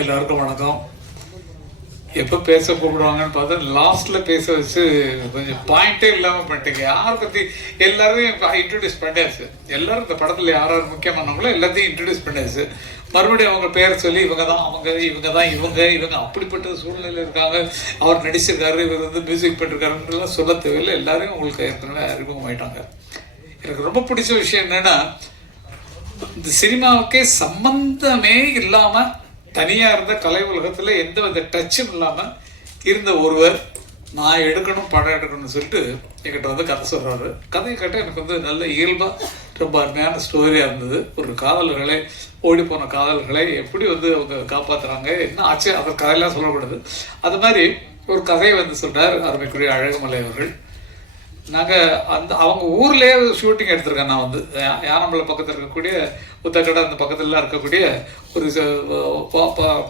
எல்லாருக்கும் வணக்கம். எப்போ பேச கூப்பிடுவாங்கன்னு பார்த்தா லாஸ்ட்ல பேச வச்சு கொஞ்சம் பாயிண்டே இல்லாமல் பண்ணிட்டீங்க. யாரை பற்றி எல்லாரையும் இன்ட்ரடியூஸ் பண்ணியாச்சு. எல்லாரும் இந்த படத்தில் யார் யார் முக்கியமானவங்களோ எல்லாத்தையும் இன்ட்ரடியூஸ் பண்ணியாச்சு. மறுபடியும் அவங்க பேர் சொல்லி இவங்க தான் இவங்க அப்படிப்பட்ட சூழ்நிலையில் இருக்காங்க, அவர் நடிச்சிருக்காரு, இவர் வந்து மியூசிக் பண்ணிருக்காருன்றலாம் சொல்ல தேவையில்லை. எல்லாரையும் உங்களுக்கு ஏற்கனவே அறிமுகமாயிட்டாங்க. எனக்கு ரொம்ப பிடிச்ச விஷயம் என்னன்னா, இந்த சினிமாவுக்கே சம்பந்தமே இல்லாம தனியா இருந்த கலை உலகத்துல எந்த வித டச்சும் இல்லாம இருந்த ஒருவர் நான் எடுக்கணும் படம் எடுக்கணும்னு சொல்லிட்டு என்கிட்ட வந்து கதை சொல்றாரு. கதையை கேட்டால் எனக்கு வந்து நல்ல இயல்பா ரொம்ப அருமையான ஸ்டோரியா இருந்தது. ஒரு காதல்களை, ஓடி போன காதல்களை எப்படி வந்து அவங்க காப்பாத்துறாங்க, என்ன ஆச்சு, அதை கதையெல்லாம் சொல்லக்கூடாது. அது மாதிரி ஒரு கதையை வந்து சொல்றார் அருமைக்குரிய அழகுமலை அவர்கள். நாங்கள் அவங்க ஊர்லேயே ஷூட்டிங் எடுத்திருக்கேன். நான் வந்து யானம்பலம் பக்கத்தில் இருக்கக்கூடிய புத்தக்கடை அந்த பக்கத்துலலாம் இருக்கக்கூடிய ஒரு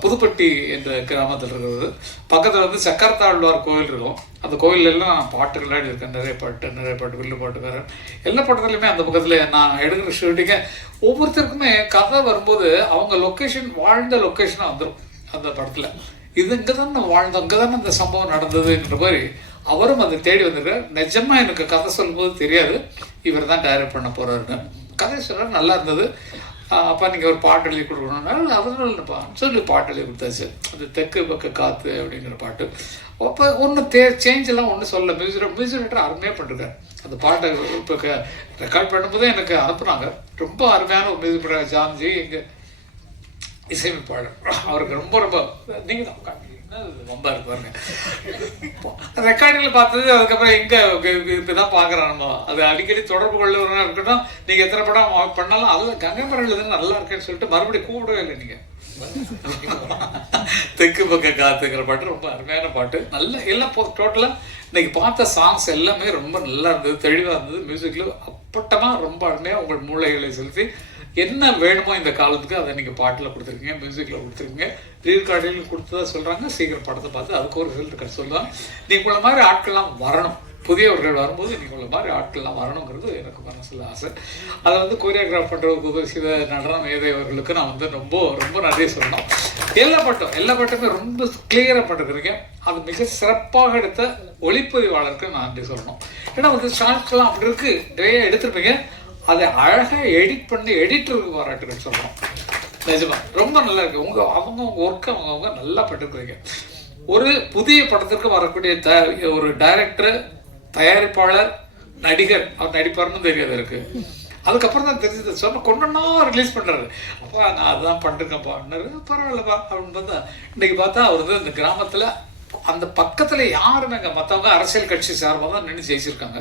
புதுப்பட்டி என்ற கிராமத்தில் இருக்கிறது. பக்கத்தில் வந்து சக்கரத்தாழ்வார் கோயில் இருக்கும். அந்த கோயிலெல்லாம் பாட்டுகள் இருக்கேன், நிறைய பாட்டு வில்லு பாட்டுக்காரன் எல்லா படத்துலையுமே அந்த பக்கத்தில் நான் எடுக்கிற ஷூட்டிங்கை ஒவ்வொருத்தருக்குமே கதை வரும்போது அவங்க லொக்கேஷன், வாழ்ந்த லொக்கேஷனாக வந்துடும் அந்த படத்தில். இது இங்கே தான் நான் வாழ்ந்தோம், அங்கே தானே அந்த சம்பவம் நடந்ததுன்ற மாதிரி அவரும் அதை தேடி வந்திருக்கார். நிஜமா எனக்கு கதை சொல்லும்போது தெரியாது இவர் தான் டைரக்ட் பண்ண போறாருன்னு. கதை சொல்றாரு, நல்லா இருந்தது. அப்பா நீங்கள் ஒரு பாட்டு எழுதி கொடுக்கணும்னால அவர்கள்ப்பா சொல்லி பாட்டு எழுதி கொடுத்தாச்சு. அது தெற்கு பக்க காற்று அப்படிங்கிற பாட்டு. அப்போ ஒன்றும் சேஞ்ச் எல்லாம் ஒன்றும் சொல்ல. மியூசிக் அருமையாக பண்ணிருக்காரு. அந்த பாட்டை இப்போ ரெக்கார்ட் பண்ணும்போதே எனக்கு அனுப்புனாங்க. ரொம்ப அருமையான ஒரு மியூசிக் ஜான்ஜி எங்கள் இசையமைப்பாளர். அவருக்கு ரொம்ப ரொம்ப நீங்கள் தான் வந்தா இருப்பாருங்க. ரெக்கார்டிங்ல பார்த்தது அதுக்கப்புறம் எங்க இப்பதான் பாக்குறோம் நம்ம. அது அடிக்கடி தொடர்பு கொள்ளவராக இருக்கட்டும். நீங்க எத்தனை படம் பண்ணாலும் அதுல கங்கை மரம் நல்லா இருக்கேன்னு சொல்லிட்டு மறுபடியும் கூப்பிடவே இல்லை. நீங்க தெற்கு பக்க காத்துங்கிற பாட்டு ரொம்ப அருமையான பாட்டு. நல்ல எல்லாம் டோட்டலா இன்னைக்கு பார்த்த சாங்ஸ் எல்லாமே ரொம்ப நல்லா இருந்தது, தெளிவா இருந்தது. மியூசிக்ல அப்பட்டமா ரொம்ப அருமையா உங்கள் மூளைகளை செலுத்தி என்ன வேணுமோ இந்த காலத்துக்கு அதை நீங்கள் பாட்டில் கொடுத்துருக்கீங்க, மியூசிக்கில் கொடுத்துருக்கீங்க, ரீகார்டிங் கொடுத்ததா சொல்கிறாங்க. சீக்கிரம் படத்தை பார்த்து அதுக்கு ஒரு ரிசல்ட் சொல்லுவாங்க. நீங்கள மாதிரி ஆட்கள்லாம் வரணும், புதியவர்கள் வரும்போது நீங்கள மாதிரி ஆட்கள்லாம் வரணுங்கிறது எனக்கு மனசில் ஆசை. அதை வந்து கோரியோகிராஃப் பண்ணுறதுக்கு உதவி செய்த நடன மேதையவர்களுக்கு நான் வந்து ரொம்ப ரொம்ப நன்றி சொல்லணும். எல்லா பாட்டுமே ரொம்ப கிளியராக பண்ணிருக்கிறீங்க. அது மிக சிறப்பாக எடுத்த ஒளிப்பதிவாளருக்கு நான் நன்றி சொல்லணும். ஏன்னா வந்து ஷார்ட்ஸ்லாம் அப்படி இருக்கு, நிறைய எடுத்திருப்பீங்க. அதை அழகாக எடிட் பண்ணி எடிட்டருக்கு பாராட்டுகள் சொல்லணும். நிஜமா ரொம்ப நல்லா இருக்கு. அவங்க ஒர்க்கு அவங்க நல்லா பண்ணிருக்கிறீங்க. ஒரு புதிய படத்திற்கு வரக்கூடிய ஒரு டைரக்டர், தயாரிப்பாளர், நடிகர், அவர் நடிப்பாருன்னு தெரியாது இருக்கு. அதுக்கப்புறம் தான் தெரிஞ்சது. சொன்ன கொண்டா ரிலீஸ் பண்றாரு. அப்பா நான் அதுதான் பண்ணிருக்கேன்ப்பா, பரவாயில்லப்பா அப்படின்னு பார்த்தா இன்னைக்கு பார்த்தா அவர் வந்து இந்த கிராமத்துல அந்த பக்கத்துல யாருமே மற்றவங்க அரசியல் கட்சி சார்பாக தான் நின்று ஜெயிச்சிருக்காங்க.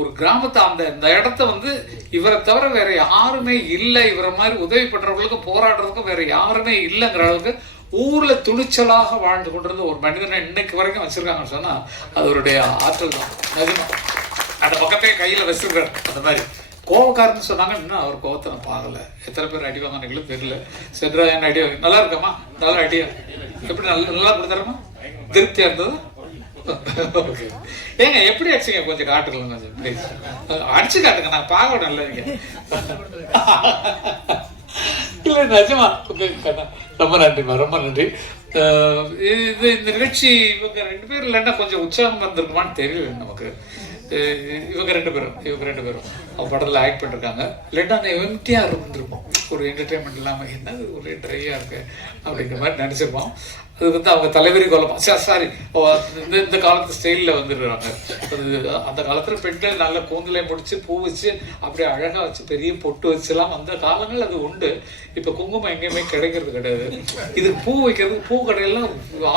ஒரு கிராமத்தை அந்த இடத்த வந்து இவரை தவிர வேற யாருமே இல்லை, இவரை மாதிரி உதவி பண்றவங்களுக்கும் போராடுறதுக்கும் வேற யாருமே இல்லைங்கிற அளவுக்கு ஊர்ல துணிச்சலாக வாழ்ந்து கொண்டிருந்த ஒரு மனிதனை இன்னைக்கு வரைக்கும் வச்சிருக்காங்கன்னு சொன்னா அது அவருடைய ஆற்றல் தான். நிஜமா அந்த பக்கத்தையே கையில வச்சிருக்காரு. அந்த மாதிரி கோவக்காரன்னு சொன்னாங்க. இன்னும் அவர் கோவத்தை நான் பார்க்கல. எத்தனை பேர் அடி வாங்கினீங்களும் தெரியல. சென்றா என்ன அடி வாங்க நல்லா இருக்கம்மா, நல்லா அடியா எப்படி நல்லா கொடுத்தாரம்மா, திருப்தியா இருந்தது. ஏங்க எப்படி அடிச்சுங்க கொஞ்சம் காட்டுக்கலாம், கொஞ்சம் ப்ளீஸ் அடிச்சு காட்டுங்க, நான் பார்க்க நல்ல இல்லை நிஜமா. ரொம்ப நன்றிம்மா, ரொம்ப நன்றி. இந்த நிகழ்ச்சி இவங்க 2 பேரும் இல்லைன்னா கொஞ்சம் உற்சாகம் வந்திருக்குமான்னு தெரியல நமக்கு. இவங்க ரெண்டு பேரும் அவங்க படத்தில் ஆக்ட் பண்ணிருக்காங்க. இல்லைன்னா எம்டிஆர் இருந்திருப்போம், ஒரு என்டர்டைன்மெண்ட் இல்லாமல் என்னது ஒரே ட்ரையாக இருக்கு அப்படிங்கிற மாதிரி நினச்சிருப்போம். அது வந்து அவங்க தலைவரி கோலமா சாரி இந்த காலத்து ஸ்டைலில் வந்துடுறாங்க. அந்த காலத்தில் பெண்கள் நல்ல கூந்தலை முடிச்சு பூ வச்சு அப்படியே அழகாக வச்சு பெரிய பொட்டு வச்சுலாம் அந்த காலங்கள் அது உண்டு. இப்போ குங்குமம் எங்கேயுமே கிடைக்கிறது கிடையாது. இது பூ வைக்கிறதுக்கு பூ கடையெல்லாம்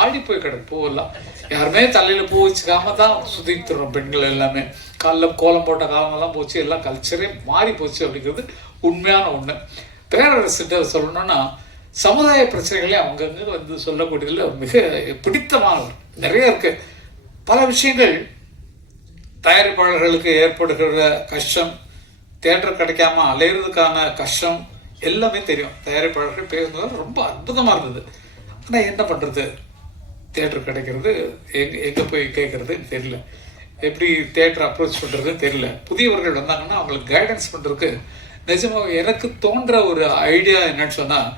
ஆடி போய் கிடக்கு. பூவெல்லாம் யாருமே தலையில் பூ வச்சுக்காம தான் சுத்திட்டுறோம் பெண்கள் எல்லாமே. காலில் கோலம் போட்ட காலமெல்லாம் போச்சு, எல்லாம் கல்ச்சரே மாறி போச்சு அப்படிங்கிறது உண்மையான ஒன்று. பேரரசிட்ட சொல்லணும்னா சமுதாய பிரச்சனைகளே அவங்கங்க வந்து சொல்லக்கூடியதில் மிக பிடித்தமானவர் நிறைய இருக்கு. பல விஷயங்கள் தயாரிப்பாளர்களுக்கு ஏற்படுகிற கஷ்டம், தியேட்டர் கிடைக்காம அலையிறதுக்கான கஷ்டம் எல்லாமே தெரியும். தயாரிப்பாளர்கள் பேசுனது ரொம்ப அற்புதமாக இருந்தது. ஆனால் என்ன பண்ணுறது, தியேட்டர் கிடைக்கிறது எங்கே போய் கேட்கறதுன்னு தெரியல, எப்படி தியேட்டர் அப்ரோச் பண்ணுறதுன்னு தெரியல. புதியவர்கள் வந்தாங்கன்னா அவங்களுக்கு கைடன்ஸ் பண்ணுறதுக்கு நிஜமாக எனக்கு தோன்ற ஒரு ஐடியா என்னன்னு சொன்னால்,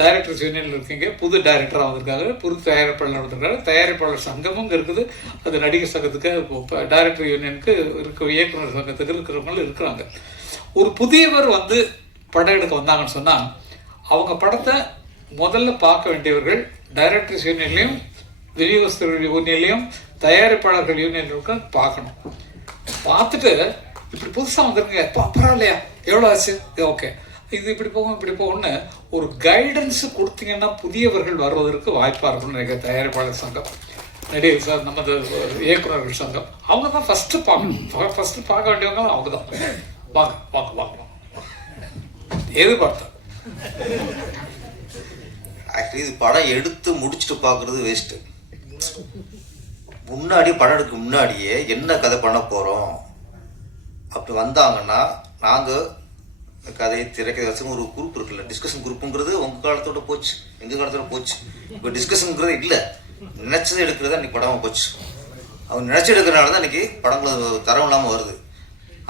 டைரக்டர்ஸ் யூனியனில் இருக்கீங்க, புது டைரக்டராக வந்திருக்காங்க, புது தயாரிப்பாளர் வந்திருக்காரு, தயாரிப்பாளர் சங்கமும் இங்கே இருக்குது, அது நடிகர் சங்கத்துக்கு இப்போ டைரக்டர் யூனியனுக்கு இருக்க இயக்குனர் சங்கத்துக்கு இருக்கிறவங்களும் இருக்கிறாங்க. ஒரு புதியவர் வந்து படம் எடுக்க வந்தாங்கன்னு சொன்னால் அவங்க படத்தை முதல்ல பார்க்க வேண்டியவர்கள் டைரக்டர்ஸ் யூனியன்லையும் விநியோகஸ்தர்கள் யூனியன்லையும் தயாரிப்பாளர்கள் யூனியன் பார்க்கணும். பார்த்துட்டு இப்படி புதுசாக வந்துருங்க, பரவாயில்லையா, எவ்வளோ ஆச்சு, ஓகே, இது இப்படி போகும் இப்படி போகும்னு ஒரு கைடன்ஸு கொடுத்தீங்கன்னா புதியவர்கள் வருவதற்கு வாய்ப்பாக இருக்கும்னு நினைக்கிறேன். தயாரிப்பாளர் சங்கம், நடிகர் சார், நம்ம இயக்குநர்கள் சங்கம், அவங்க தான் ஃபஸ்ட்டு பார்க்கணும். ஃபஸ்ட்டு பார்க்க வேண்டியவங்க அவங்க தான். வாங்க வாங்க வாங்க எதிர்பார்த்தேன். ஆக்சுவலி இது படம் எடுத்து முடிச்சுட்டு பார்க்குறது வேஸ்ட்டு. முன்னாடி படம் எடுக்க முன்னாடியே என்ன கதை பண்ண போகிறோம் அப்படி வந்தாங்கன்னா நாங்கள் கதை திரைக்கதை வச்சு ஒரு குரூப் இருக்குல்ல, டிஸ்கஷன் குரூப்புங்கிறது உங்கள் காலத்தோட போச்சு, எங்கள் காலத்தோட போச்சு. இப்போ டிஸ்கஷனுங்கிறது இல்லை, நினச்சதை எடுக்கிறது அன்றைக்கி படமாக போச்சு. அவங்க நினச்சி எடுக்கிறனால தான் இன்றைக்கி படங்கள் தரம் இல்லாமல் வருது.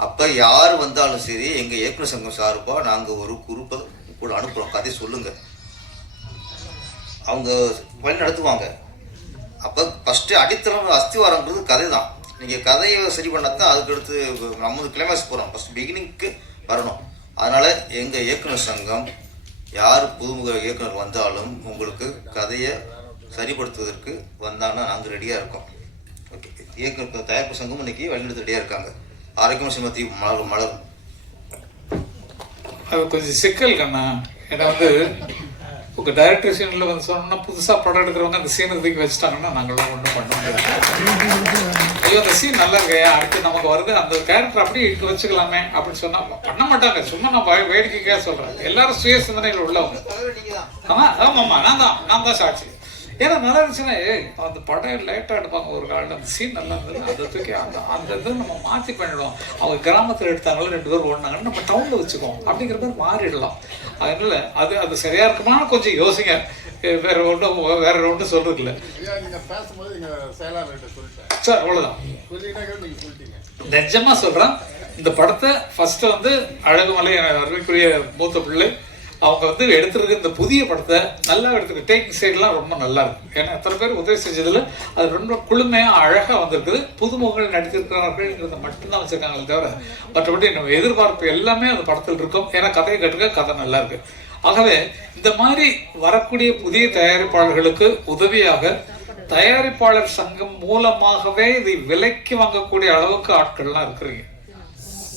அப்போ யார் வந்தாலும் சரி, எங்கள் இயக்குனர் சங்கம் சார்பாக நாங்கள் ஒரு குரூப்பை கூட அனுப்புகிறோம், கதை சொல்லுங்கள், அவங்க வழி நடத்துவாங்க. அப்போ ஃபஸ்ட்டு அடித்தளம் அஸ்திவாரங்கிறது கதை தான். நீங்கள் கதையை சரி பண்ணாதான் அதுக்கடுத்து நம்ம கிளைமேக்ஸ் போகிறோம், ஃபஸ்ட் பிகினிங்க்கு வரணும். அதனால் எங்கள் இயக்குனர் சங்கம் யார் புதுமுக இயக்குனர் வந்தாலும் உங்களுக்கு கதையை சரிப்படுத்துவதற்கு வந்தாங்கன்னா நாங்கள் ரெடியாக இருக்கோம். ஓகே, இயக்குனர் தயாரிப்பு சங்கம் இன்னைக்கு வழிநடத்த ரெடியாக இருக்காங்க. ஆரோக்கியம் சிமத்தி மலரும் அது கொஞ்சம் சிக்கல் கண்ணா. ஏன்னா வந்து உங்கள் டைரக்டர் சீனில் வந்து சொன்னோம்னா புதுசாக படம் எடுக்கிறவங்க அந்த சீனை தூக்கி வச்சுட்டாங்கன்னா நாங்கள்லாம் ஒன்றும் பண்ண முடியாது. ஐயோ அந்த சீன் நல்லா இருக்கையா, அடுத்து நமக்கு வருது, அந்த கேரக்டர் அப்படியே இட்டு வச்சுக்கலாமே அப்படின்னு சொன்னால் பண்ண மாட்டாங்க. சும்மா நான் வேடிக்கைக்காக சொல்கிறேன். எல்லாரும் சுய சிந்தனையில் உள்ளவங்க. ஆமாம்மா, நான் தான் சாட்சி. ஏன்னா நல்லா இருந்துச்சுன்னா அந்த படம் லேட்டாக எடுப்பாங்க ஒரு காலில், அந்த சீன் நல்லா இருந்தது, அதை தூக்கி அந்த இதை நம்ம மாற்றி பண்ணிடுவோம். அவங்க கிராமத்தில் எடுத்தாங்களும் 2 பேர் ஓடினாங்கன்னு நம்ம டவுனில் வச்சுக்கோம் அப்படிங்கிற மாதிரி மாறிடலாம். அதனால அது சரியா இருக்குமான்னு கொஞ்சம் யோசிங்க. வேற ஒன்றும் சொல்றது இல்லை சார், அவ்வளோதான். நிஜமா சொல்றேன், இந்த படத்தை ஃபர்ஸ்ட் வந்து அழகுமலை அருமைக்குரிய மூத்த பிள்ளை அவங்க வந்து எடுத்துருக்கு. இந்த புதிய படத்தை நல்லா எடுத்துருக்கு. டேக்கிங் சைட்லாம் ரொம்ப நல்லா இருக்கு. ஏன்னா எத்தனை பேர் உதவி செஞ்சதில் அது ரொம்ப குளுமையாக அழகாக வந்திருக்குது. புதுமுகங்கள் நடித்திருக்கிறார்கள்ங்கிறத மட்டும்தான் வச்சுருக்காங்களே தவிர மற்றபடி நம்ம எதிர்பார்ப்பு எல்லாமே அந்த படத்தில் இருக்கும். ஏன்னா கதையை கட்டுக்க கதை நல்லா இருக்கு. ஆகவே இந்த மாதிரி வரக்கூடிய புதிய தயாரிப்பாளர்களுக்கு உதவியாக தயாரிப்பாளர் சங்கம் மூலமாகவே இதை விலைக்கு வாங்கக்கூடிய அளவுக்கு ஆட்கள்லாம் இருக்கிறீங்க.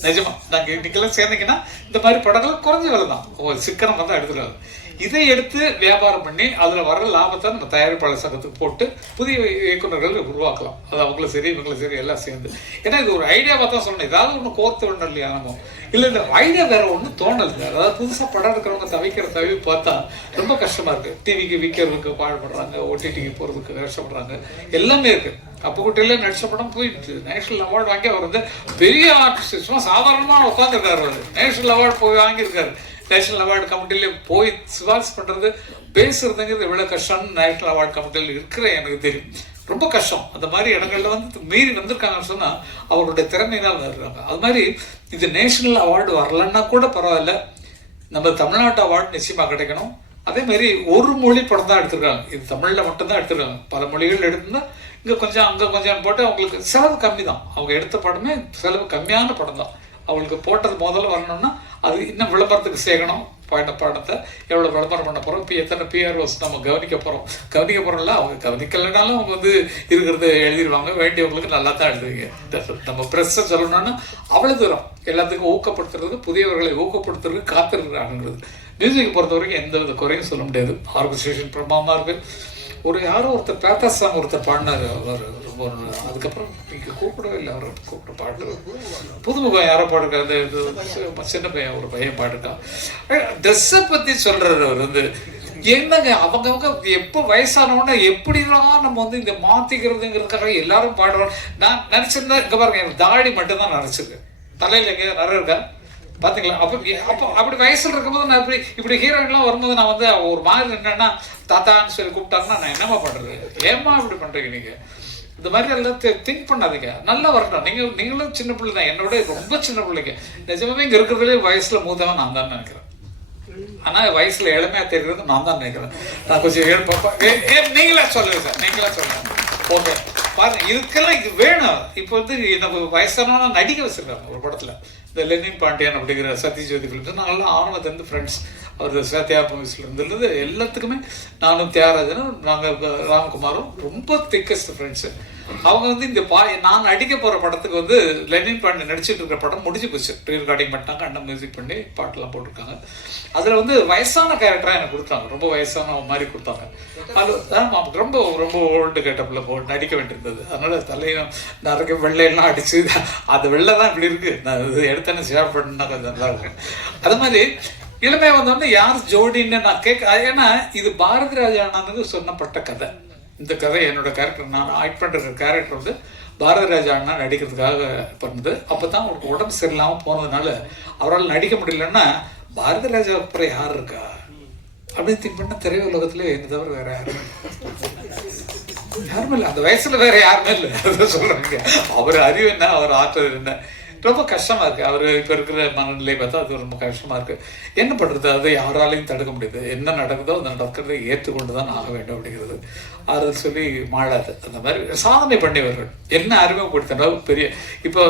நிஜமா நாங்கள் இன்னைக்கெல்லாம் சேர்ந்தீங்கன்னா இந்த மாதிரி படங்கள் குறைஞ்ச விலை தான், சிக்கனம் தான் எடுத்துருக்காங்க. இதை எடுத்து வியாபாரம் பண்ணி அதில் வர லாபத்தை நம்ம தயாரிப்பாளர் சங்கத்துக்கு போட்டு புதிய இயக்குநர்கள் உருவாக்கலாம். அது அவங்களும் சரி இவங்களும் சரி எல்லாம் சேர்ந்து. ஏன்னா இது ஒரு ஐடியாவாக தான் சொல்லணும். ஏதாவது ஒன்று கோர்த்து விடணும் இல்லையா நம்ம. இல்லை ஐடியா வேற ஒன்றும் தோணலை. அதாவது புதுசாக படம் எடுக்கிறவங்க தவிப்பு பார்த்தா ரொம்ப கஷ்டமா இருக்கு. டிவிக்கு விற்கிறதுக்கு பாடுபடுறாங்க, ஓடிடிக்கு போகிறதுக்கு கஷ்டப்படுறாங்க, எல்லாமே இருக்கு. அப்போ குட்டியில நடிச்ச படம் போயிடுச்சு. நேஷனல் அவார்டு வாங்கி அவர் வந்து பெரிய ஆர்டிஸ்ட், சும்மா சாதாரணமாக உட்காந்துருக்காரு. அவர் நேஷனல் அவார்டு போய் வாங்கியிருக்காரு. நேஷனல் அவார்டு கமிட்டிலே போய் சிபாரிசு பண்ணுறது பேசுறதுங்கிறது எவ்வளோ கஷ்டம்னு நேஷனல் அவார்டு கமிட்டியில் இருக்கிற எனக்கு தெரியும். ரொம்ப கஷ்டம். அந்த மாதிரி இடங்கள்ல வந்து மீறி வந்திருக்காங்கன்னு சொன்னால் அவருடைய திறமையினால் வருவாங்க. அது மாதிரி இது நேஷனல் அவார்டு வரலன்னா கூட பரவாயில்ல, நம்ம தமிழ்நாட்டு அவார்டு நிச்சயமாக கிடைக்கணும். அதே மாதிரி ஒரு மொழி படம் தான் எடுத்திருக்காங்க. இது தமிழில் மட்டும்தான் எடுத்திருக்காங்க. பல மொழிகள் எடுத்திருந்தா இங்கே கொஞ்சம் அங்கே கொஞ்சம் போட்டு அவங்களுக்கு செலவு கம்மி தான். அவங்க எடுத்த படமே செலவு கம்மியான படம் தான். அவங்களுக்கு போட்டது முதல்ல வரணும்னா அது இன்னும் விளம்பரத்துக்கு சேர்க்கணும். படத்தை எவ்வளோ விளம்பரம் பண்ண போகிறோம், இப்போ எத்தனை பிஆர்ஓஸ் நம்ம கவனிக்க போகிறோம்ல. அவங்க கவனிக்கலைனாலும் அவங்க வந்து இருக்கிறத எழுதிடுவாங்க. வேண்டியவங்களுக்கு நல்லா தான் எழுதுவீங்க. நம்ம ப்ரெஸ்ஸை சொல்லணும்னா அவ்வளோ தூரம் எல்லாத்துக்கும் ஊக்கப்படுத்துறது, புதியவர்களை ஊக்கப்படுத்துறது காத்திருக்கிறாங்கிறது. மியூசிக் பொறுத்த வரைக்கும் எந்த வித குறையும் சொல்ல முடியாது. ஆர்கனைசேஷன் பிரமாதமாக இருக்குது. யாரோ ஒருத்தர் பேத்தா சாங் ஒருத்தர் பாடினார். அவர் ஒரு அதுக்கப்புறம் இங்கே கூப்பிடவே இல்லை. அவர் கூப்பிட பாட்டு புதுமுகம் யாரோ பாடுறாரு, சின்ன பையன் ஒரு பையன் பாடுறான். ட்ரெஸ்ஸை பற்றி சொல்கிறார் அவர் வந்து. என்னங்க அவங்க எப்போ வயசானவொன்னே எப்படிலாம் நம்ம வந்து இந்த மாற்றிக்கிறதுங்கிறதுக்காக எல்லாரும் பாடுறோம். நான் நினச்சிருந்தா இங்கே பாருங்க, எனக்கு தாடி மட்டும்தான் நினச்சிருக்கு. தலையில் எங்கேயா நிறைய இருக்கா பார்த்தீங்களா? அப்போ அப்படி வயசில் இருக்கும்போது நான் இப்படி ஹீரோயின்லாம் வரும்போது நான் வந்து ஒரு மாதிரி என்னன்னா தாத்தான்னு சொல்லி கூப்பிட்டாங்கன்னா நான் என்னம்மா பண்ணுறது, ஏம்மா இப்படி பண்ணுறீங்க நீங்கள்? இந்த மாதிரி எல்லாம் திங்க் பண்ணாதீங்க. நல்லா வரட்டும். நீங்களும் சின்ன பிள்ளை தான், என்னோட ரொம்ப சின்ன பிள்ளைங்க. நிஜமாவே இங்கே இருக்கிறதுலே வயசில் மூத்தவன் நான் தான் நினைக்கிறேன். ஆனால் வயசுல இளமையா தெரிகிறது நான் தான் நினைக்கிறேன். நான் கொஞ்சம் நீங்களா சொல்லுங்க சார், நீங்களா சொல்லுங்க. ஓகே பாருங்க, இதுக்கெல்லாம் இது வேணும். இப்போ வந்து நம்ம வயசானவனா நடிக்க வச்சிருக்காங்க ஒரு படத்துல, இந்த லெனின் பாண்டியன் அப்படிங்கிற சத்யஜோதி ஃபிலிம்ஸ். நாங்கள்லாம் ஆரம்பத்துலேருந்து ஃப்ரெண்ட்ஸ். அவர் சத்யா மூவிஸ்ல இருந்தது எல்லாத்துக்குமே. நானும் தியாகராஜனும், நாங்கள் ராமகுமாரும் ரொம்ப திக்கஸ்ட் ஃப்ரெண்ட்ஸு. அவங்க வந்து இந்த நான் நடிக்க போகிற படத்துக்கு வந்து லெனின் பாண்டியன் நடிச்சிட்டு இருக்கிற படம் முடிஞ்சு போச்சு. ப்ரீ ரெக்கார்டிங் பண்ணிட்டாங்க, அண்ணன் மியூசிக் பண்ணி பாட்டெல்லாம் போட்டிருக்காங்க. அதில் வந்து வயசான கேரக்டராக எனக்கு கொடுத்தாங்க, ரொம்ப வயசான மாதிரி கொடுத்தாங்க. அது ரொம்ப ரொம்ப ஓல்டு கேட்டப்பில் நடிக்க வேண்டியிருந்தது. அதனால தலையும் நிறைய வெள்ளையெல்லாம் அடிச்சு, அது வெள்ளை தான் இப்படி இருக்கு, நான் இது எடுத்தேன்னு ஷேர் பண்ணா கொஞ்சம் நல்லா இருக்கு. அது மாதிரி இளமையா வந்தோடனே யார் ஜோடின்னு நான் ஏன்னா இது பாரதி ராஜா அண்ணனுக்கு சொன்னப்பட்ட கதை. இந்த கதை என்னோட கேரக்டர், நான் ஆக்ட் பண்ணுற கேரக்டர் வந்து பாரதி ராஜா அண்ணா நடிக்கிறதுக்காக பண்ணது. அப்போ தான் அவருக்கு உடம்பு சரியில்லாமல் போனதுனால அவரால் நடிக்க முடியலன்னா, பாரதி ராஜா அப்புறம் யார் இருக்கா அப்படின்னு திங்க் பண்ண திரையுலகத்துல என்ன தவிர வேற யாருமே இல்லை. அந்த வயசுல வேற யாருமே இல்லை. அதான் சொல்றாங்க. அவர் அறிவு என்ன, அவர் ஆற்றல் என்ன, ரொம்ப கஷ்டமா இருக்கு. அவர் இப்ப இருக்கிற மனநிலை பார்த்தா அது ரொம்ப கஷ்டமா இருக்கு. என்ன பண்றது, அதை யாராலையும் தடுக்க முடியாது. என்ன நடக்குதோ அந்த நடக்கிறதை ஏற்றுக்கொண்டுதான் ஆக வேண்டும் அப்படிங்கிறது. அது சொல்லி மாளாது. அந்த மாதிரி சாதனை பண்ணியவர்கள் என்ன அறிமுகப்படுத்தினாலும் பெரிய. இப்போ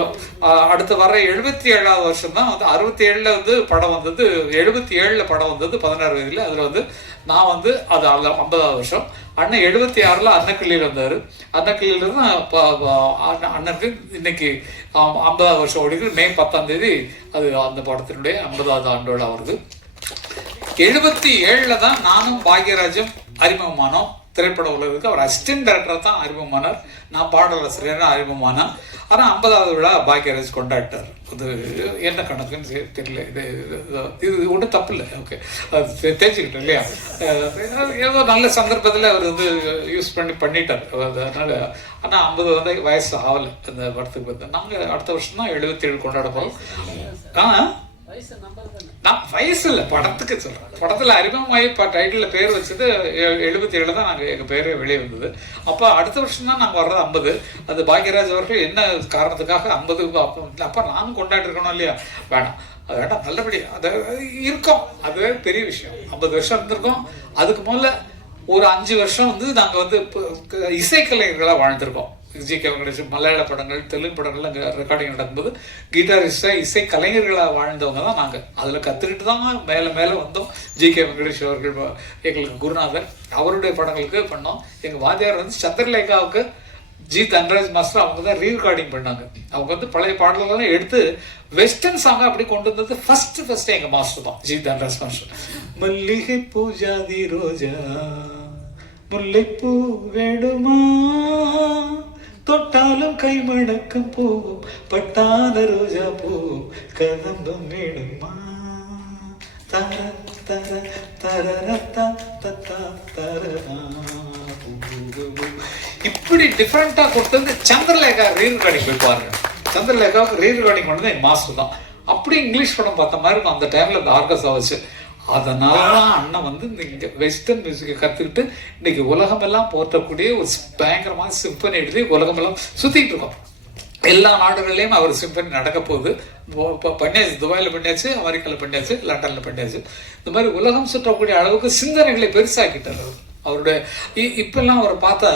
அடுத்த வர 77வது வருஷம் தான் வந்து 67ல வந்து படம் வந்தது. 77ல படம் வந்தது 16 வயதுல. அதுல வந்து நான் வந்து அது 50வது வருஷம். அண்ணன் 76ல அன்னக்கிள்ளியில் வந்தார். அன்னக்கிள்ளியில தான் அண்ணனுக்கு இன்னைக்கு 50வது வருஷம் ஓடிக்கு. மே 10ஆம் தேதி அது அந்த படத்தினுடைய 50வது ஆண்டு விழா வருது. 77ல தான் நானும் பாக்யராஜும் அறிமுகமானோம் திரைப்பட உலகத்துக்கு. அவர் அசிஸ்டன்ட் டைரக்டராக தான் அறிமுகமானார், நான் பாடலாசிரியராக அறிமுகமானேன். ஆனால் 50வது விழா பாக்யராஜ் கொண்டாட்டார். அது என்ன கணக்குன்னு தெரியல. இது ஒன்றும் தப்பு இல்லை. ஓகே, அது தெரிஞ்சுக்கிட்டோம் இல்லையா. ஏதோ நல்ல சந்தர்ப்பத்தில் அவர் வந்து யூஸ் பண்ணிட்டார். அதனால ஆனால் 50 வந்து வயசு ஆகலை அந்த படத்துக்கு வந்து. நாங்கள் அடுத்த வருஷம் தான் 77 கொண்டாட போகிறோம். நான் வயசு இல்லை, படத்துக்கு சொல்றேன். படத்துல அறிமுகமாயி டைட்டில் பேர் வச்சது 77 தான் நாங்கள் எங்கள் பேரே வெளியே வந்தது. அப்போ அடுத்த வருஷம் தான் நாங்கள் வர்றது 50. அது பாக்யராஜ் அவர்கள் என்ன காரணத்துக்காக 50 அப்போ நானும் கொண்டாடி இருக்கணும் இல்லையா. வேணாம், அது வேண்டாம், நல்லபடி அது இருக்கோம். அதுவே பெரிய விஷயம். 50 வருஷம் இருந்திருக்கோம். அதுக்கு முதல்ல ஒரு 5 வருஷம் வந்து நாங்கள் வந்து இசைக்கலைஞர்களாக வாழ்ந்திருக்கோம். ஜி.கே. வெங்கடேஷ் மலையாள படங்கள், தெலுங்கு படங்கள் அங்கே ரெக்கார்டிங் நடக்கும்போது கிட்டாரிஸ்டாக இசை கலைஞர்களாக வாழ்ந்தவங்க தான் நாங்கள். அதில் கற்றுக்கிட்டு தான் மேலே மேலே வந்தோம். ஜி.கே. வெங்கடேஷ் அவர்கள் எங்களுக்கு குருநாதர். அவருடைய படங்களுக்கு பண்ணோம். எங்கள் வாத்தியார் வந்து சந்திரலேகாவுக்கு ஜி தன்ராஜ் மாஸ்டர் அவங்க தான் ரீரெக்கார்டிங் பண்ணாங்க. அவங்க வந்து பழைய பாடல்கள்லாம் எடுத்து வெஸ்டர்ன் சாங்காக அப்படி கொண்டு வந்தது ஃபர்ஸ்ட் எங்கள் மாஸ்டர் தான், ஜி தன்ராஜ் மாஸ்டர். மல்லிகை பூஜாதி ரோஜா முல்லைப்பூ வேடுமா தொட்டாலும் கை மணக்கம் போகும் பட்டான ரோஜா பூ கதம்பம் வேணுமா தர தர தரரத்தா தத்தா தரரா. இப்படி டிஃப்ரெண்டா கொடுத்தது சந்திரலேகா ரீரெக்கார்டிங் போய் பாருங்க. சந்திரலேகாவுக்கு ரீரெக்கார்டிங் பண்ணது என் மாஸ்டர் தான். அப்படி இங்கிலீஷ் படம் பார்த்த மாதிரி இருக்கும் அந்த டைம்ல அந்த ஆர்கஸ்ட்ரா வச்சு. அதனாலதான் அண்ணன் வந்து இங்க வெஸ்டர்ன் மியூசிக்கை கத்துக்கிட்டு இன்னைக்கு உலகமெல்லாம் போற்றக்கூடிய ஒரு பயங்கரமான சிம்பனி எழுதி உலகமெல்லாம் சுத்திட்டு இருக்கோம். எல்லா நாடுகள்லையும் அவர் சிம்பனி நடக்க போகுது. பண்ணியாச்சு, துபாயில் பண்ணியாச்சு, அமெரிக்காவில் பண்ணியாச்சு, லண்டனில் பண்ணியாச்சு. இந்த மாதிரி உலகம் சுற்றக்கூடிய அளவுக்கு சிந்தனைகளை பெருசாக்கிட்டார் அவர். அவருடைய இப்பெல்லாம் அவரை பார்த்தா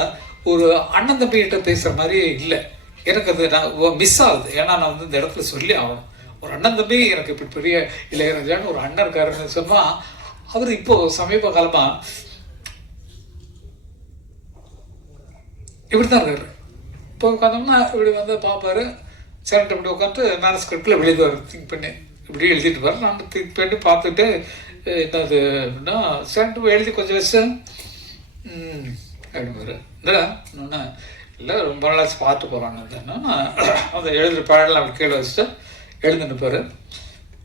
ஒரு அண்ணன் தம்பிகிட்ட பேசுற மாதிரியே இல்லை. எனக்கு அது நான் மிஸ் ஆகுது. ஏன்னா நான் வந்து இந்த இடத்துல சொல்லி ஆகணும். ஒரு அண்ணன் தம்பி எனக்கு இப்படி பெரிய இளையராஜான்னு ஒரு அண்ணன் இருக்காருன்னு சொன்னா, அவர் இப்போ சமீப காலமா இப்படிதான் இருக்காரு. இப்போ உட்காந்தோம்னா இப்படி வந்து பார்ப்பாரு, சேனட்டு இப்படி உட்காந்து மேனஸ்கிரிப்டில் வெளியே திங்க் பண்ணி இப்படி எழுதிட்டு பாரு. நான் திங்க் பண்ணி பார்த்துட்டு என்னது அப்படின்னா சேனட்டு எழுதி கொஞ்சம் வச்சு அப்படின்பாரு. இல்லைன்னா இல்லை ரொம்ப நாளாச்சு பார்த்து போகிறான்னு அந்த எழுதுகிற பாடலாம் அப்படி கீழே வச்சுட்டு எழுந்து நிற்பாரு.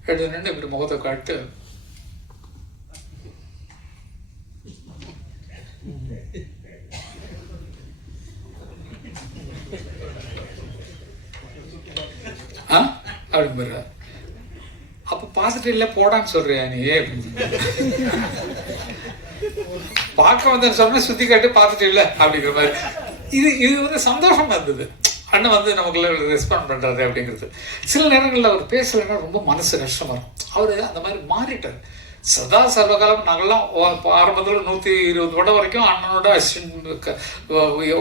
எழுந்து நின்று இப்படி முகத்தை காட்டு அப்படின்பாரு. அப்ப பார்த்துட்டு இல்லை போடான்னு சொல்றியா நீ பார்க்க வந்தேன்னு சொன்னா சுத்தி காட்டு பார்த்துட்டு இல்லை அப்படிங்கிற மாதிரி. இது வந்து சந்தோஷமா இருந்தது. அண்ணன் வந்து நமக்குள்ள ரெஸ்பாண்ட் பண்றாரு அப்படிங்கிறது. சில நேரங்களில் அவர் பேசலைன்னா ரொம்ப மனசு கஷ்டமா இருக்கும். அவரு அந்த மாதிரி மாறிட்டார். சதா சர்வகாலம் நாங்கள்லாம் ஆரம்பத்தில் 120 படம் வரைக்கும் அண்ணனோட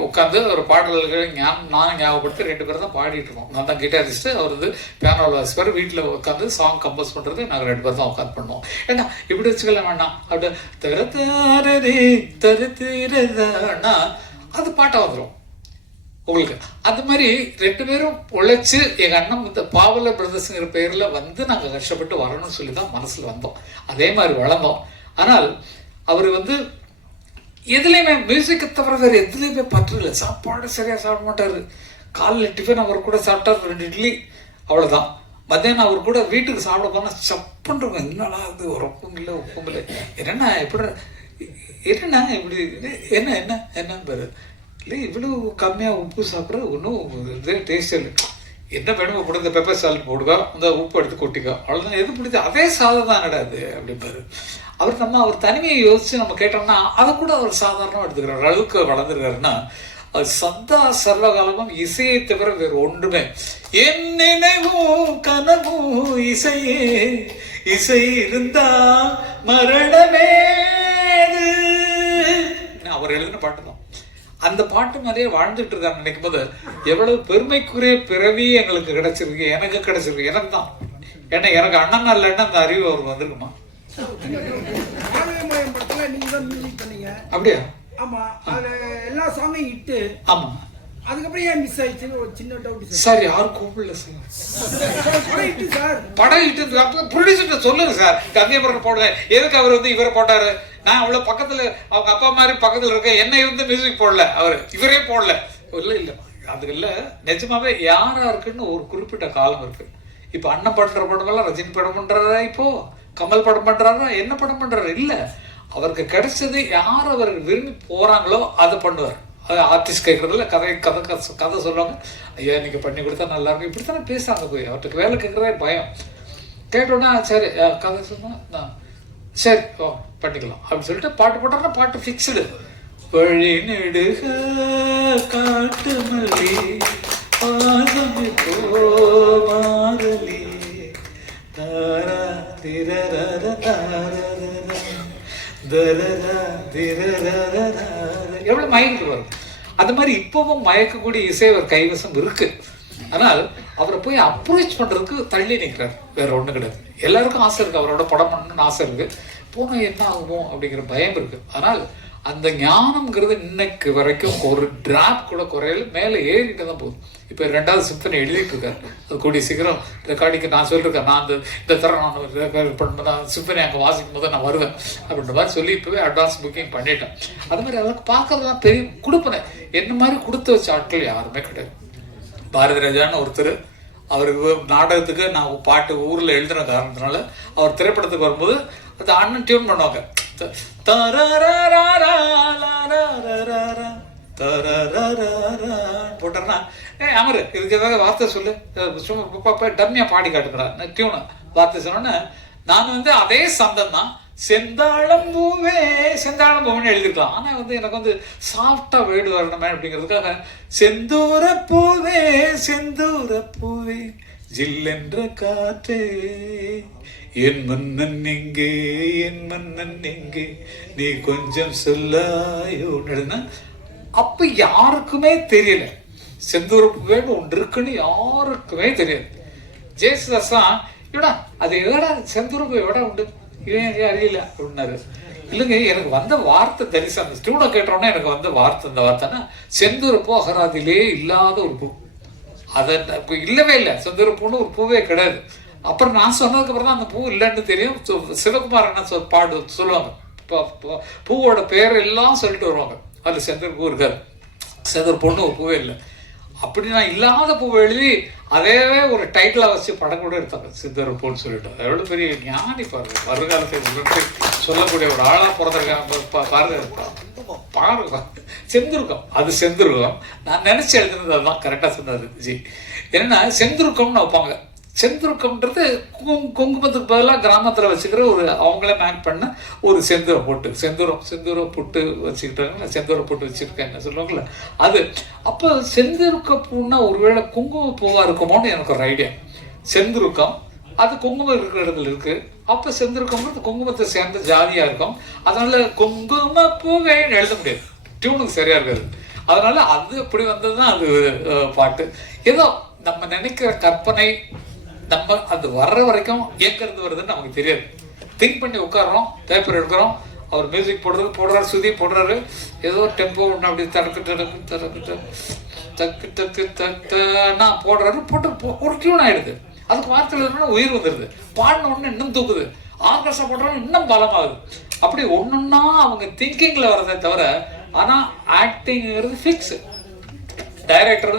உட்காந்து ஒரு பாடல்கள் நானும் ஞாபகப்படுத்தி 2 பேரும் தான் பாடிட்டு இருக்கோம். நான் தான் கிட்டாரிஸ்ட், அவர் வந்து பியானோவில் வாசிப்பார். வீட்டில் உட்காந்து சாங் கம்போஸ் பண்ணுறது நாங்கள் 2 பேர் தான் உட்காந்து பண்ணுவோம். ஏன்னா இப்படி வச்சுக்கலாம் வேண்டாம், அப்படி தரத்தாரே தருத்திரதானா அது பாட்டாக வந்துடும் உங்களுக்கு. அது மாதிரி 2 பேரும் உழைச்சு எங்கள் அண்ணன் இந்த பாவல பிரதர்ஸுங்கிற பேரில் வந்து நாங்கள் கஷ்டப்பட்டு வரணும்னு சொல்லி தான் மனசில் வந்தோம். அதே மாதிரி வளர்ந்தோம். ஆனால் அவர் வந்து எதுலேயுமே மியூசிக்கை தவிர வேறு எதுலேயுமே பற்று இல்லை. சாப்பாடு சரியாக சாப்பிட மாட்டார். காலையில் டிஃபன் அவர் கூட சாப்பிட்டா 2 இட்லி அவ்வளோதான். மத்தியானம் அவர் கூட வீட்டுக்கு சாப்பிட போனால் சப்புன்றவங்க, என்னடா அது உரப்பும் இல்லை உப்பும் இல்லை, என்னென்ன எப்படி என்னென்ன இப்படி என்ன என்ன என்ன பாரு இல்லை இவ்வளோ கம்மியாக உப்பு சாப்பிட்ற ஒன்றும் இதே டேஸ்ட் இல்லை. என்ன வேணுமோ கூட இந்த பெப்பர் சால்ட் போடுவா, இந்த உப்பு எடுத்து கொட்டிக்கோ, அவ்வளோதான். எது பிடிச்சா அதே சாதம் தான் நடாது அப்படிம்பாரு அவர். அவர் தனிமையை யோசிச்சு நம்ம கேட்டோம்னா அதை கூட அவர் சாதாரணமாக எடுத்துக்கிறார். அளவுக்கு வளர்ந்துருக்காருன்னா அது சதா சர்வகாலமும் இசையை தவிர வேறு ஒன்றுமே. என் நினைவும் கனவும் இசையே, இசை இருந்தா மரணமே அவர் எழுதின பாட்டு தான். அந்த பாட்டு மாதிரியே வாழ்ந்துட்டு இருக்காங்க நினைக்கும் போது எவ்வளவு பெருமைக்குரிய பிறவி எங்களுக்கு கிடைச்சிருக்கு. எனக்கு கிடைச்சிருக்கு, எனக்கு தான். ஏன்னா எனக்கு அண்ணன் இல்லைன்னா அந்த அறிவு அவருக்கு வந்திருக்குமா? அப்படியா? ஆமா, அதுல எல்லா சாங்கையும் இட்டு. ஆமா, அதுக்கப்புறம் ஏன் மிஸ் ஆயிடுச்சுன்னு ஒரு சின்ன டவுட் சார். யாரும் கூப்பிடல சார். படம் இட்டு ப்ரொடியூசர் சொல்லுங்க சார், கன்னியாபுரம் போடுற எதுக்கு அவர் வந்து இவரை போட்டாரு? நான் அவ்வளவு பக்கத்துல அவங்க அப்பா மாதிரி பக்கத்துல இருக்க என்ன இருந்து மியூசிக் போடல, அவரு இவரே போடல. இல்லை இல்லை, அது இல்லை. நிஜமாவே யாரா இருக்குன்னு ஒரு குறிப்பிட்ட காலம் இருக்கு. இப்ப அண்ணன் பண்ற படமெல்லாம் ரஜினி படம் பண்றாரா, இப்போ கமல் படம் பண்றாரா, என்ன படம் பண்றாரு? இல்ல, அவருக்கு கிடைச்சது யார் அவர் விரும்பி போறாங்களோ அதை பண்ணுவார். அது ஆர்டிஸ்ட் கேட்கறதுல கதை சொல்லுவாங்க. ஐயா நீங்க பண்ணி கொடுத்தா நல்லா இருக்கும், இப்படித்தானே பேசுறாங்க. போய் அவர்கிட்ட வேலை கேட்கறதே பயம். கேட்டோன்னா சரி கதை சொன்னா சரி ஓ பண்ணிக்கலாம் அப்படின்னு சொல்லிட்டு பாட்டு போட்டாருன்னா பாட்டு ஃபிக்ஸ்டு. வழி நெடுக காட்டு மல்லி பாசமி போமாறலி தாரா திரரர தாரர தரரா திரரர. எவ்வளவு மயங்கிட்டு வரும். அது மாதிரி இப்பவும் மயக்கக்கூடிய இசை அவர் கைவசம் இருக்கு. ஆனால் அவரை போய் அப்ரோச் பண்றதுக்கு தள்ளி நிற்கிறார், வேற ஒண்ணு கிடையாது. எல்லாருக்கும் ஆசை இருக்கு, அவரோட படம் பண்ணணும்னு ஆசை இருக்கு, போனா என்ன ஆகும் அப்படிங்கிற பயம் இருக்கு. ஆனால் அந்த ஞானம்ங்கிறது இன்னைக்கு வரைக்கும் ஒரு டிராப் கூட குறையில, மேலே ஏறிட்டு தான் போகுது. இப்போ 2வது சிம்பனி எழுதிட்டு இருக்காரு. அது கூடிய சீக்கிரம் ரெக்கார்டிங்கு நான் சொல்லியிருக்கேன். நான் இந்த தரம் நான் பண்ணும்போது சிம்பனி அங்கே வாசிக்கும் போது நான் வருவேன் அப்படின்ற மாதிரி சொல்லி இப்போவே அட்வான்ஸ் புக்கிங் பண்ணிட்டேன். அது மாதிரி அவருக்கு பார்க்கறதுலாம் பெரிய கொடுப்பனை. என்ன மாதிரி கொடுத்து வச்ச ஆட்கள் யாருமே கிடையாது. பாரதி ராஜான்னு ஒருத்தர், அவருக்கு நாடகத்துக்கு நான் பாட்டு ஊரில் எழுதுன காரணத்தினால அவர் திரைப்படத்துக்கு வரும்போது அந்த அண்ணன் டியூன் பண்ணுவாங்க. போட்டார்னா அமரு இதுக்கு ஏதாவது வார்த்தை சொல்லு, சும்மா டம்மியா பாடி காட்டுக்கிறா டியூனு வார்த்தை சொன்னோன்னே நான் வந்து அதே சந்தம் தான் செந்தாழம் பூவே செந்தாழம் பூவேன்னு எழுதிருக்கலாம். ஆனா வந்து எனக்கு வந்து சாஃப்டா வேடு வரணுமே அப்படிங்கிறதுக்காக செந்தூர பூவே செந்தூர பூவே ஜில்லென்ற காற்றே என் மன்னன் எங்கே என் மன்னன் எங்கே நீ கொஞ்சம் சொல்லாயோன்னு. அப்ப யாருக்குமே தெரியல செந்தூர பூவேன்னு ஒன்று இருக்குன்னு யாருக்குமே தெரியாது. ஜெயசுதாஸ் தான் இவடா அது எதடா செந்தூர பூ எவடா உண்டு இவன் அறியல அப்படின்னாரு. இல்லைங்க, எனக்கு வந்த வார்த்தை தரிசனம் அந்த ஸ்டூடோ கேட்டோன்னா எனக்கு வந்த வார்த்தை இந்த வார்த்தைன்னா செந்தூர பூ அகராதிலே இல்லாத ஒரு பூ. அதை இப்போ இல்லவே இல்லை, செந்தூர பூன்னு ஒரு பூவே கிடையாது. அப்புறம் நான் சொன்னதுக்கு அப்புறம் தான் அந்த பூ இல்லைன்னு தெரியும். சிவகுமார் என்ன சொல்லுவாங்க, பூவோட பேர் எல்லாம் சொல்லிட்டு வருவாங்க. அதில் செந்தூர் பூ இருக்காது, செந்தூர் பொண்ணு ஒரு பூவே இல்லை. அப்படி நான் இல்லாத பூவை எழுதி அதே ஒரு டைட்டில் வச்சு படம் கூட எடுத்தாங்க, சித்தர் பூன்னு சொல்லிட்டு. எவ்வளோ பெரிய ஞானி பாருங்க, வருங்காலத்தை சொல்லக்கூடிய ஒரு ஆளா பிறந்திருக்காங்க பாருங்க. செந்துருக்கம், அது செந்துருக்கம். நான் நினைச்சு எழுதுனது அதுதான் கரெக்டா சொன்னாரு ஜி. என்னன்னா செந்துருக்கம்னு வைப்பாங்க. செந்துருக்கம்ன்றது குங்குமத்துக்கு பதிலாக கிராமத்தில் வச்சுக்கிற ஒரு அவங்களே மேக் பண்ண ஒரு செந்தூர பொட்டு, செந்தூர பொட்டு வச்சுக்கிட்டாங்க, செந்தூர பொட்டு வச்சுருக்கேன்னு சொல்லுவாங்கல்ல அது. அப்போ செந்துருக்க பூன்னா ஒருவேளை குங்கும பூவா இருக்குமோன்னு எனக்கு ஒரு ஐடியா. செந்துருக்கம் அது குங்குமம் இருக்கிற இடத்துல இருக்கு, அப்போ செந்திருக்கும்போது குங்குமத்தை சேர்ந்த ஜாதியாக இருக்கும். அதனால குங்கும பூவேன்னு எழுத முடியாது, டியூனுக்கு சரியா இருக்காது. அதனால அது அப்படி வந்தது தான் அது பாட்டு. ஏதோ நம்ம நினைக்கிற கற்பனை நம்ம அது வர்ற வரைக்கும் எங்கிறது வருதுன்னு நமக்கு தெரியாது. திங்க் பண்ணி உட்காடுறோம், பேப்பர் எடுக்கிறோம், அவர் மியூசிக் போடுறாரு, சுதி போடுறாரு, ஏதோ டெம்போ ஒன்று அப்படி தக்கு போடுறாரு, போட்டு ஒரு டியூன் ஆயிடுது. அதுக்கு வார்த்தைகள் உயிர் வந்துடுது, பாடின உடனே இன்னும் தூக்குது, ஆர்கெஸ்ட்ரா போடுறாங்க இன்னும் பலமாகுது. அப்படி ஒன்னொன்னா அவங்க திங்கிங்ல வர்றதை தவிர, ஆனா ஆக்டிங்கிறது ஃபிக்ஸ். டைரக்டர்